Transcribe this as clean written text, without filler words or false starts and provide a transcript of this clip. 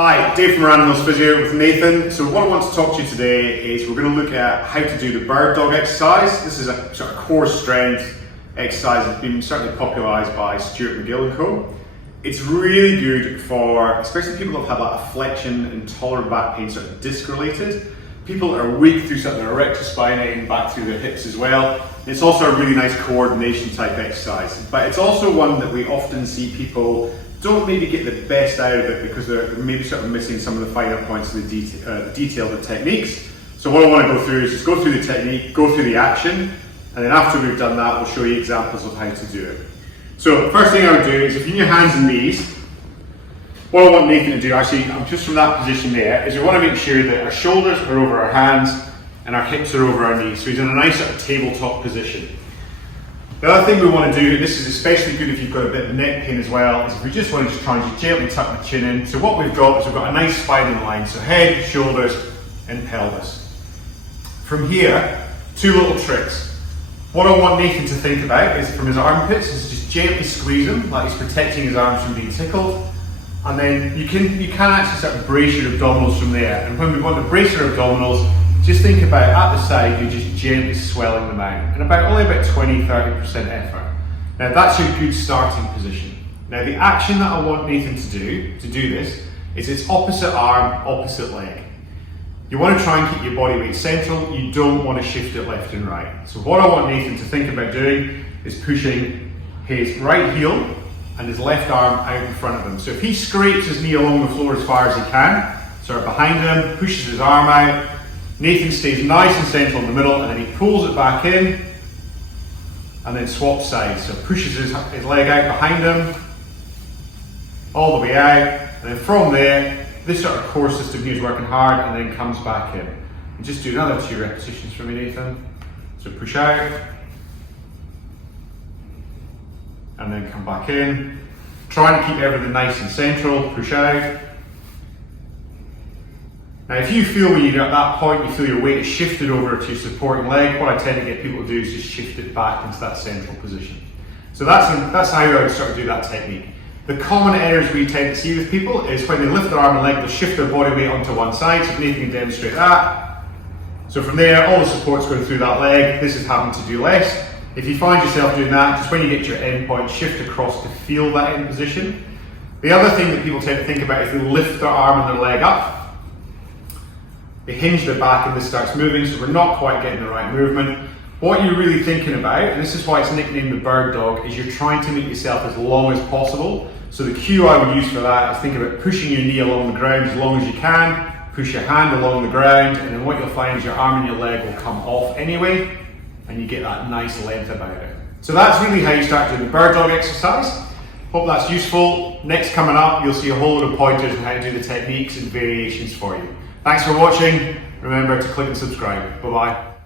Hi, Dave from Random's Physio with Nathan. So what I want to talk to you today is we're going to look at how to do the bird dog exercise. This is a sort of core strength exercise that's been certainly popularised by Stuart McGill and Co. It's really good for, especially people that have had like a flexion and tolerant back pain, sort of disc related. People that are weak through sort of their erector spinae and back through their hips as well. It's also a really nice coordination type exercise, but it's also one that we often see people don't maybe get the best out of it because they're maybe sort of missing some of the finer points of the detail of the techniques. So what I want to go through is just go through the technique, go through the action, and then after we've done that, we'll show you examples of how to do it. So the first thing I would do is if you're in your hands and knees, what I want Nathan to do, actually, I'm just from that position there, is we want to make sure that our shoulders are over our hands and our hips are over our knees. So he's in a nice sort of tabletop position. The other thing we want to do, and this is especially good if you've got a bit of neck pain as well, is if we just want to just try and gently tuck the chin in. So what we've got is we've got a nice spine in line, so head, shoulders, and pelvis. From here, two little tricks. What I want Nathan to think about is from his armpits, is just gently squeeze him, like he's protecting his arms from being tickled. And then you can actually sort of brace your abdominals from there. And when we want to brace your abdominals, just think about at the side, you're just gently swelling them out, and only about 20-30% effort. Now that's your good starting position. Now the action that I want Nathan to do this, is it's opposite arm, opposite leg. You want to try and keep your body weight central, you don't want to shift it left and right. So what I want Nathan to think about doing is pushing his right heel and his left arm out in front of him. So if he scrapes his knee along the floor as far as he can, sort of behind him, pushes his arm out, Nathan stays nice and central in the middle, and then he pulls it back in and then swaps sides. So pushes his leg out behind him, all the way out, and then from there, this sort of core system here is working hard and then comes back in. And just do another 2 repetitions for me, Nathan. So push out, and then come back in. Try and keep everything nice and central, push out. Now if you feel when you're at that point, you feel your weight is shifted over to your supporting leg, what I tend to get people to do is just shift it back into that central position. So that's how I would start to do that technique. The common errors we tend to see with people is when they lift their arm and leg, they'll shift their body weight onto one side, so Nathan can demonstrate that. So from there, all the support's going through that leg, this is having to do less. If you find yourself doing that, just when you get to your end point, shift across to feel that end position. The other thing that people tend to think about is they lift their arm and their leg up. They hinge their back and this starts moving, so we're not quite getting the right movement. What you're really thinking about, and this is why it's nicknamed the bird dog, is you're trying to make yourself as long as possible. So the cue I would use for that is think about pushing your knee along the ground as long as you can, push your hand along the ground, and then what you'll find is your arm and your leg will come off anyway, and you get that nice length about it. So that's really how you start doing the bird dog exercise. Hope that's useful. Next coming up, you'll see a whole load of pointers on how to do the techniques and variations for you. Thanks for watching. Remember to click and subscribe. Bye-bye.